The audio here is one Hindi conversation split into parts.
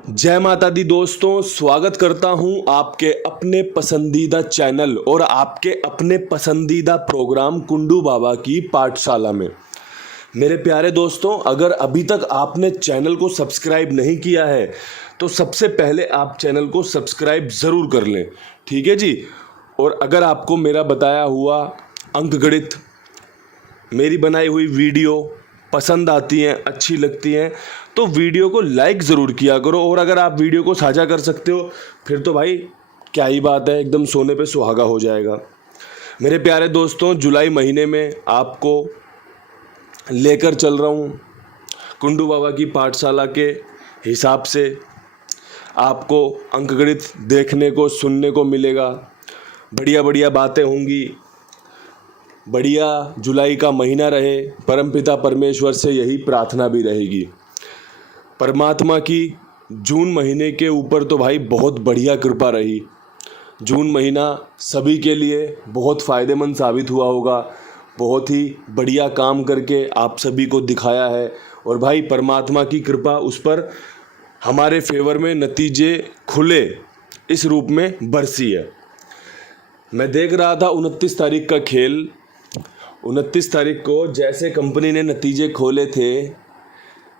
जय माता दी दोस्तों, स्वागत करता हूं आपके अपने पसंदीदा चैनल और आपके अपने पसंदीदा प्रोग्राम कुंडू बाबा की पाठशाला में। मेरे प्यारे दोस्तों, अगर अभी तक आपने चैनल को सब्सक्राइब नहीं किया है तो सबसे पहले आप चैनल को सब्सक्राइब ज़रूर कर लें, ठीक है जी। और अगर आपको मेरा बताया हुआ अंकगणित, मेरी बनाई हुई वीडियो पसंद आती हैं, अच्छी लगती हैं, तो वीडियो को लाइक ज़रूर किया करो। और अगर आप वीडियो को साझा कर सकते हो फिर तो भाई क्या ही बात है, एकदम सोने पे सुहागा हो जाएगा। मेरे प्यारे दोस्तों, जुलाई महीने में आपको लेकर चल रहा हूँ कुंडू बाबा की पाठशाला के हिसाब से। आपको अंकगणित देखने को सुनने को मिलेगा, बढ़िया बढ़िया बातें होंगी। बढ़िया जुलाई का महीना रहे, परमपिता परमेश्वर से यही प्रार्थना भी रहेगी। परमात्मा की जून महीने के ऊपर तो भाई बहुत बढ़िया कृपा रही। जून महीना सभी के लिए बहुत फ़ायदेमंद साबित हुआ होगा। बहुत ही बढ़िया काम करके आप सभी को दिखाया है और भाई परमात्मा की कृपा उस पर हमारे फेवर में नतीजे खुले इस रूप में बरसी है। मैं देख रहा था 29 तारीख का खेल। 29 तारीख को जैसे कंपनी ने नतीजे खोले थे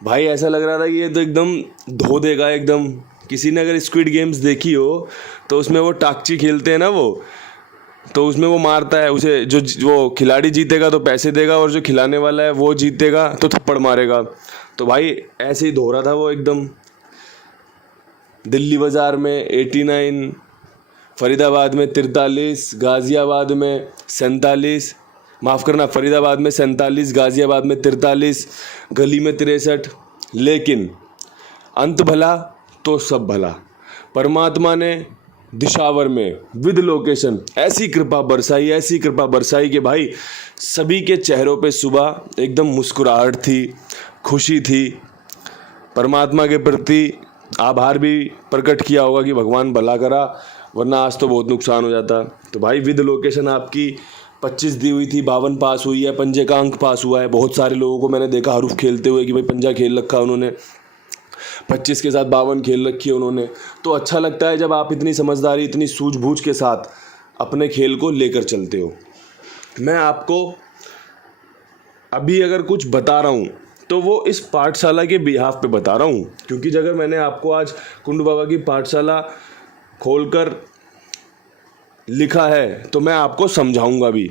भाई, ऐसा लग रहा था कि ये तो एकदम धो देगा एकदम। किसी ने अगर स्क्विड गेम्स देखी हो तो उसमें वो टाकची खेलते हैं ना, वो तो उसमें वो मारता है उसे, जो वो खिलाड़ी जीतेगा तो पैसे देगा और जो खिलाने वाला है वो जीतेगा तो थप्पड़ मारेगा। तो भाई ऐसे ही धो रहा था वो एकदम। दिल्ली बाज़ार में 89, फरीदाबाद में 43, गाज़ियाबाद में 47, माफ़ करना, फरीदाबाद में 47, गाज़ियाबाद में 43, गली में 63। लेकिन अंत भला तो सब भला। परमात्मा ने दिशावर में विद लोकेशन ऐसी कृपा बरसाई कि भाई सभी के चेहरों पे सुबह एकदम मुस्कुराहट थी, खुशी थी। परमात्मा के प्रति आभार भी प्रकट किया होगा कि भगवान भला करा, वरना आज तो बहुत नुकसान हो जाता। तो भाई विद लोकेशन आपकी 25 दी हुई थी, 52 पास हुई है, पंजे का अंक पास हुआ है। बहुत सारे लोगों को मैंने देखा हरूफ खेलते हुए कि भाई पंजा खेल रखा उन्होंने, 25 के साथ 52 खेल रखी है उन्होंने। तो अच्छा लगता है जब आप इतनी समझदारी, इतनी सूझबूझ के साथ अपने खेल को लेकर चलते हो। मैं आपको अभी अगर कुछ बता रहा हूँ तो वो इस पाठशाला के बिहाफ पे बता रहा हूँ, क्योंकि अगर मैंने आपको आज कुंडू बाबा की पाठशाला खोलकर लिखा है तो मैं आपको समझाऊंगा भी।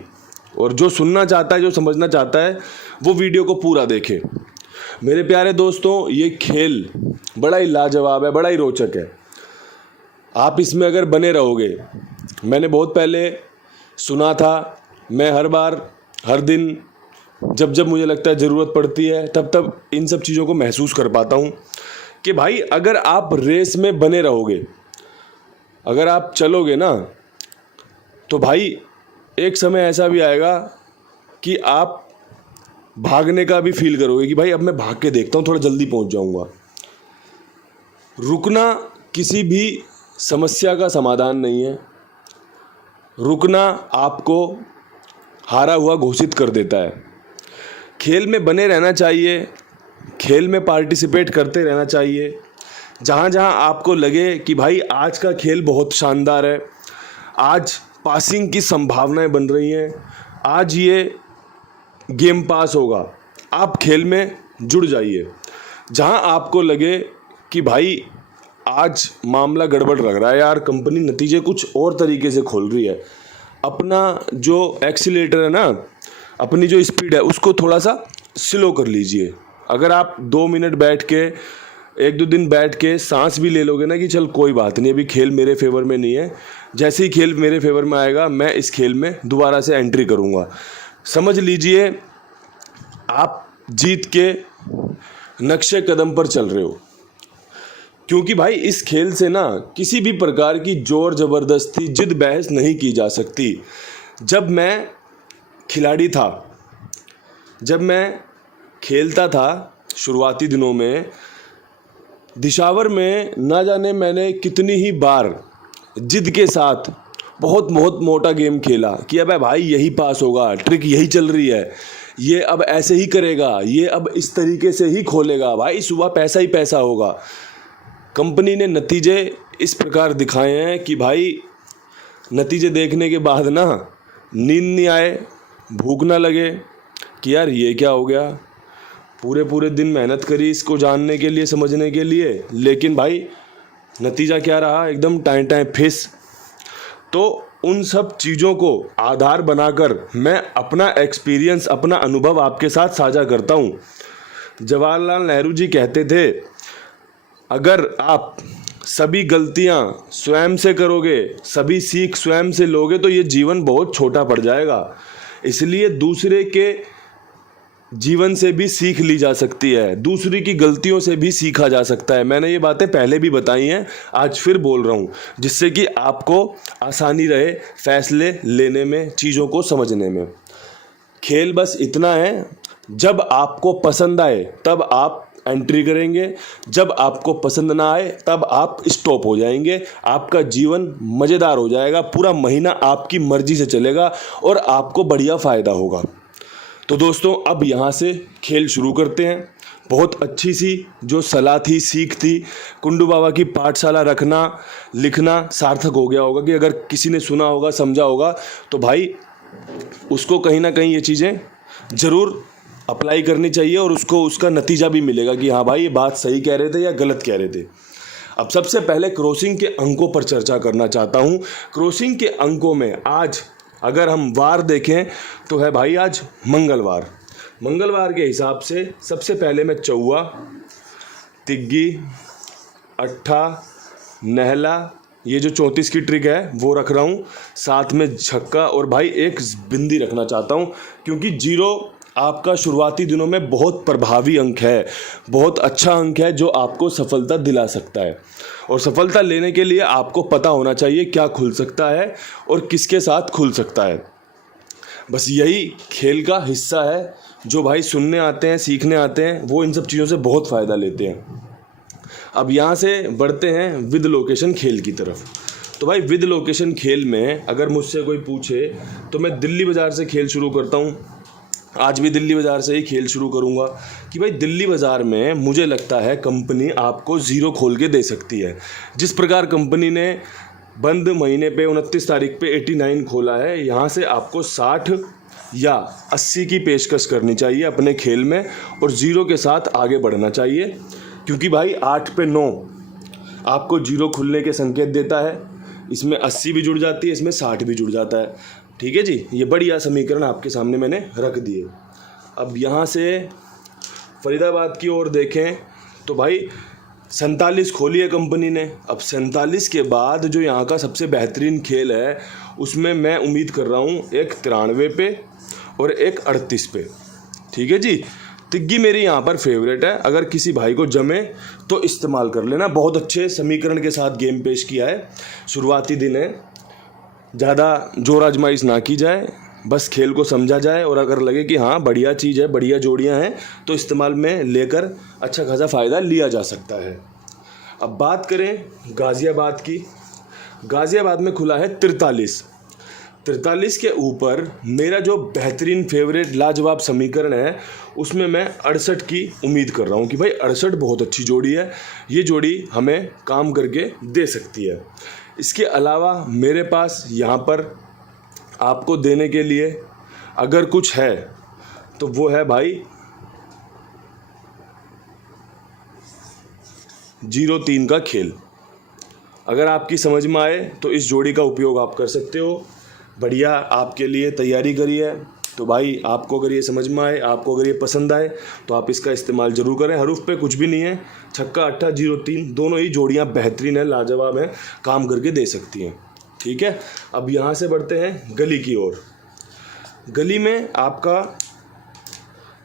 और जो सुनना चाहता है, जो समझना चाहता है, वो वीडियो को पूरा देखे। मेरे प्यारे दोस्तों, ये खेल बड़ा ही लाजवाब है, बड़ा ही रोचक है। आप इसमें अगर बने रहोगे, मैंने बहुत पहले सुना था, मैं हर बार हर दिन जब जब मुझे लगता है ज़रूरत पड़ती है तब तब इन सब चीज़ों को महसूस कर पाता हूँ कि भाई अगर आप रेस में बने रहोगे, अगर आप चलोगे ना, तो भाई एक समय ऐसा भी आएगा कि आप भागने का भी फील करोगे कि भाई अब मैं भाग के देखता हूँ, थोड़ा जल्दी पहुँच जाऊँगा। रुकना किसी भी समस्या का समाधान नहीं है। रुकना आपको हारा हुआ घोषित कर देता है। खेल में बने रहना चाहिए, खेल में पार्टिसिपेट करते रहना चाहिए। जहाँ जहाँ आपको लगे कि भाई आज का खेल बहुत शानदार है, आज पासिंग की संभावनाएं बन रही हैं, आज ये गेम पास होगा, आप खेल में जुड़ जाइए। जहाँ आपको लगे कि भाई आज मामला गड़बड़ लग रहा है यार, कंपनी नतीजे कुछ और तरीके से खोल रही है, अपना जो एक्सीलेटर है ना, अपनी जो स्पीड है उसको थोड़ा सा स्लो कर लीजिए। अगर आप 2 मिनट बैठ के, 1-2 दिन बैठ के सांस भी ले लोगे ना कि चल कोई बात नहीं, अभी खेल मेरे फेवर में नहीं है, जैसे ही खेल मेरे फेवर में आएगा मैं इस खेल में दोबारा से एंट्री करूँगा, समझ लीजिए आप जीत के नक्शे कदम पर चल रहे हो। क्योंकि भाई इस खेल से ना किसी भी प्रकार की जोर ज़बरदस्ती, जिद बहस नहीं की जा सकती। जब मैं खिलाड़ी था, जब मैं खेलता था शुरुआती दिनों में, दिशावर में ना जाने मैंने कितनी ही बार जिद के साथ बहुत बहुत मोटा गेम खेला कि अब भाई यही पास होगा, ट्रिक यही चल रही है, ये अब ऐसे ही करेगा, ये अब इस तरीके से ही खोलेगा, भाई सुबह पैसा ही पैसा होगा। कंपनी ने नतीजे इस प्रकार दिखाए हैं कि भाई नतीजे देखने के बाद ना नींद नहीं आए, भूख ना लगे कि यार ये क्या हो गया। पूरे पूरे दिन मेहनत करी इसको जानने के लिए, समझने के लिए, लेकिन भाई नतीजा क्या रहा, एकदम टाइम टाइम फिस। तो उन सब चीज़ों को आधार बनाकर मैं अपना एक्सपीरियंस, अपना अनुभव आपके साथ साझा करता हूँ। जवाहरलाल नेहरू जी कहते थे, अगर आप सभी गलतियाँ स्वयं से करोगे, सभी सीख स्वयं से लोगे तो ये जीवन बहुत छोटा पड़ जाएगा। इसलिए दूसरे के जीवन से भी सीख ली जा सकती है, दूसरी की गलतियों से भी सीखा जा सकता है। मैंने ये बातें पहले भी बताई हैं, आज फिर बोल रहा हूँ, जिससे कि आपको आसानी रहे फैसले लेने में, चीज़ों को समझने में। खेल बस इतना है, जब आपको पसंद आए तब आप एंट्री करेंगे, जब आपको पसंद ना आए तब आप स्टॉप हो जाएंगे। आपका जीवन मज़ेदार हो जाएगा, पूरा महीना आपकी मर्जी से चलेगा और आपको बढ़िया फ़ायदा होगा। तो दोस्तों, अब यहाँ से खेल शुरू करते हैं। बहुत अच्छी सी जो सलाह थी, सीख थी, कुंडू बाबा की पाठशाला रखना, लिखना सार्थक हो गया होगा कि अगर किसी ने सुना होगा, समझा होगा, तो भाई उसको कहीं ना कहीं ये चीज़ें ज़रूर अप्लाई करनी चाहिए और उसको उसका नतीजा भी मिलेगा कि हाँ भाई ये बात सही कह रहे थे या गलत कह रहे थे। अब सबसे पहले क्रॉसिंग के अंकों पर चर्चा करना चाहता हूँ। क्रॉसिंग के अंकों में आज अगर हम वार देखें तो है भाई आज मंगलवार। मंगलवार के हिसाब से सबसे पहले मैं चौवा, तिग्गी, अट्ठा, नहला, ये जो 34 की ट्रिक है वो रख रहा हूँ, साथ में छक्का और भाई एक बिंदी रखना चाहता हूँ, क्योंकि जीरो आपका शुरुआती दिनों में बहुत प्रभावी अंक है, बहुत अच्छा अंक है जो आपको सफलता दिला सकता है। और सफलता लेने के लिए आपको पता होना चाहिए क्या खुल सकता है और किसके साथ खुल सकता है। बस यही खेल का हिस्सा है। जो भाई सुनने आते हैं, सीखने आते हैं, वो इन सब चीज़ों से बहुत फ़ायदा लेते हैं। अब यहाँ से बढ़ते हैं विद लोकेशन खेल की तरफ। तो भाई विद लोकेशन खेल में अगर मुझसे कोई पूछे तो मैं दिल्ली बाज़ार से खेल शुरू करता हूँ। आज भी दिल्ली बाज़ार से ही खेल शुरू करूँगा कि भाई दिल्ली बाज़ार में मुझे लगता है कंपनी आपको ज़ीरो खोल के दे सकती है। जिस प्रकार कंपनी ने बंद महीने पे 29 तारीख पे 89 खोला है, यहाँ से आपको 60 या 80 की पेशकश करनी चाहिए अपने खेल में और ज़ीरो के साथ आगे बढ़ना चाहिए, क्योंकि भाई 8 पे 9 आपको जीरो खुलने के संकेत देता है। इसमें 80 भी जुड़ जाती है, इसमें 60 भी जुड़ जाता है। ठीक है जी, ये बढ़िया समीकरण आपके सामने मैंने रख दिए। अब यहाँ से फरीदाबाद की ओर देखें तो भाई 47 खोली है कंपनी ने। अब 47 के बाद जो यहाँ का सबसे बेहतरीन खेल है उसमें मैं उम्मीद कर रहा हूँ एक 93 पे और एक 38 पे। ठीक है जी, तिग्गी मेरी यहाँ पर फेवरेट है, अगर किसी भाई को जमे तो इस्तेमाल कर लेना। बहुत अच्छे समीकरण के साथ गेम पेश किया है। शुरुआती दिन है, ज़्यादा जोर आजमाइश ना की जाए, बस खेल को समझा जाए और अगर लगे कि हाँ बढ़िया चीज़ है, बढ़िया जोड़ियाँ हैं, तो इस्तेमाल में लेकर अच्छा खासा फ़ायदा लिया जा सकता है। अब बात करें गाज़ियाबाद की। गाज़ियाबाद में खुला है 43 के ऊपर मेरा जो बेहतरीन फेवरेट लाजवाब समीकरण है उसमें मैं 68 की उम्मीद कर रहा हूँ कि भाई 68 बहुत अच्छी जोड़ी है, ये जोड़ी हमें काम करके दे सकती है। इसके अलावा मेरे पास यहाँ पर आपको देने के लिए अगर कुछ है तो वो है भाई 03 का खेल। अगर आपकी समझ में आए तो इस जोड़ी का उपयोग आप कर सकते हो। बढ़िया आपके लिए तैयारी करी है तो भाई आपको अगर ये समझ में आए, आपको अगर ये पसंद आए तो आप इसका इस्तेमाल ज़रूर करें। हरूफ पे कुछ भी नहीं है, छक्का अट्ठा 03 दोनों ही जोड़ियाँ बेहतरीन है, लाजवाब हैं, काम करके दे सकती हैं। ठीक है, अब यहाँ से बढ़ते हैं गली की ओर। गली में आपका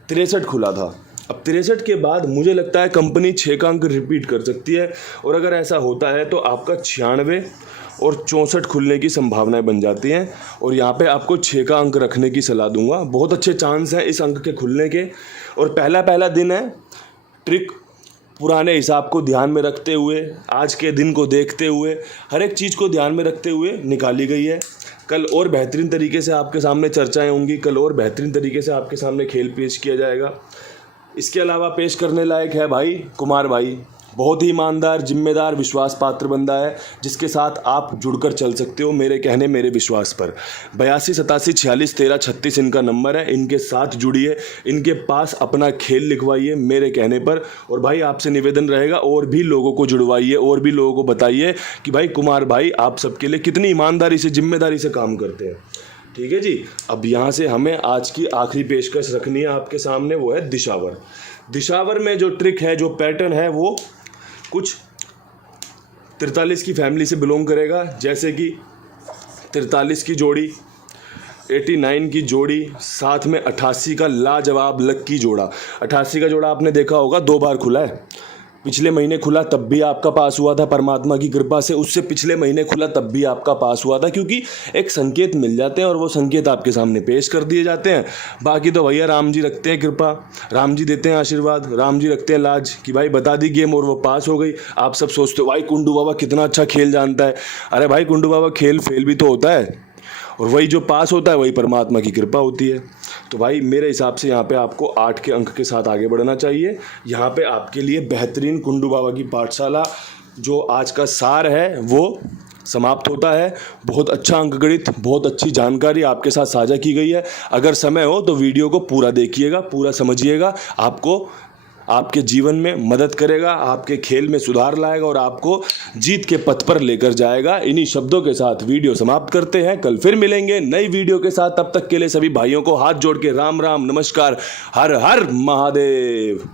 63 खुला था। अब 63 के बाद मुझे लगता है कंपनी 6 का अंक रिपीट कर सकती है और अगर ऐसा होता है तो आपका 96 और 64 खुलने की संभावनाएं बन जाती हैं और यहाँ पे आपको 6 का अंक रखने की सलाह दूंगा। बहुत अच्छे चांस हैं इस अंक के खुलने के और पहला दिन है। ट्रिक पुराने हिसाब को ध्यान में रखते हुए, आज के दिन को देखते हुए, हर एक चीज़ को ध्यान में रखते हुए निकाली गई है। कल और बेहतरीन तरीके से आपके सामने चर्चाएं होंगी, कल और बेहतरीन तरीके से आपके सामने खेल पेश किया जाएगा। इसके अलावा पेश करने लायक है भाई कुमार भाई। बहुत ही ईमानदार, जिम्मेदार, विश्वास पात्र बंदा है जिसके साथ आप जुड़कर चल सकते हो मेरे कहने, मेरे विश्वास पर। 8287461336 इनका नंबर है, इनके साथ जुड़िए, इनके पास अपना खेल लिखवाइए मेरे कहने पर। और भाई आपसे निवेदन रहेगा और भी लोगों को जुड़वाइए, और भी लोगों को बताइए कि भाई कुमार भाई आप सबके लिए कितनी ईमानदारी से, जिम्मेदारी से काम करते हैं। ठीक है जी। अब यहाँ से हमें आज की आखिरी पेशकश रखनी है आपके सामने, वो है दिशावर। दिशावर में जो ट्रिक है, जो पैटर्न है, वो कुछ 43 की फैमिली से बिलोंग करेगा। जैसे कि 43 की जोड़ी, 89 की जोड़ी, साथ में 88 का लाजवाब लक्की जोड़ा। 88 का जोड़ा आपने देखा होगा, 2 बार खुला है। पिछले महीने खुला तब भी आपका पास हुआ था परमात्मा की कृपा से, उससे पिछले महीने खुला तब भी आपका पास हुआ था, क्योंकि एक संकेत मिल जाते हैं और वो संकेत आपके सामने पेश कर दिए जाते हैं। बाकी तो भैया राम जी रखते हैं कृपा, राम जी देते हैं आशीर्वाद, राम जी रखते हैं लाज कि भाई बता दी गेम और वो पास हो गई। आप सब सोचते हो भाई कुंडू बाबा कितना अच्छा खेल जानता है। अरे भाई कुंडू बाबा खेल फेल भी तो होता है, और वही जो पास होता है वही परमात्मा की कृपा होती है। तो भाई मेरे हिसाब से यहाँ पे आपको 8 के अंक के साथ आगे बढ़ना चाहिए। यहाँ पे आपके लिए बेहतरीन कुंडू बाबा की पाठशाला जो आज का सार है वो समाप्त होता है। बहुत अच्छा अंकगणित, बहुत अच्छी जानकारी आपके साथ साझा की गई है। अगर समय हो तो वीडियो को पूरा देखिएगा, पूरा समझिएगा, आपको आपके जीवन में मदद करेगा, आपके खेल में सुधार लाएगा और आपको जीत के पथ पर लेकर जाएगा। इन्हीं शब्दों के साथ वीडियो समाप्त करते हैं। कल फिर मिलेंगे नई वीडियो के साथ। तब तक के लिए सभी भाइयों को हाथ जोड़ के राम राम, नमस्कार, हर हर महादेव।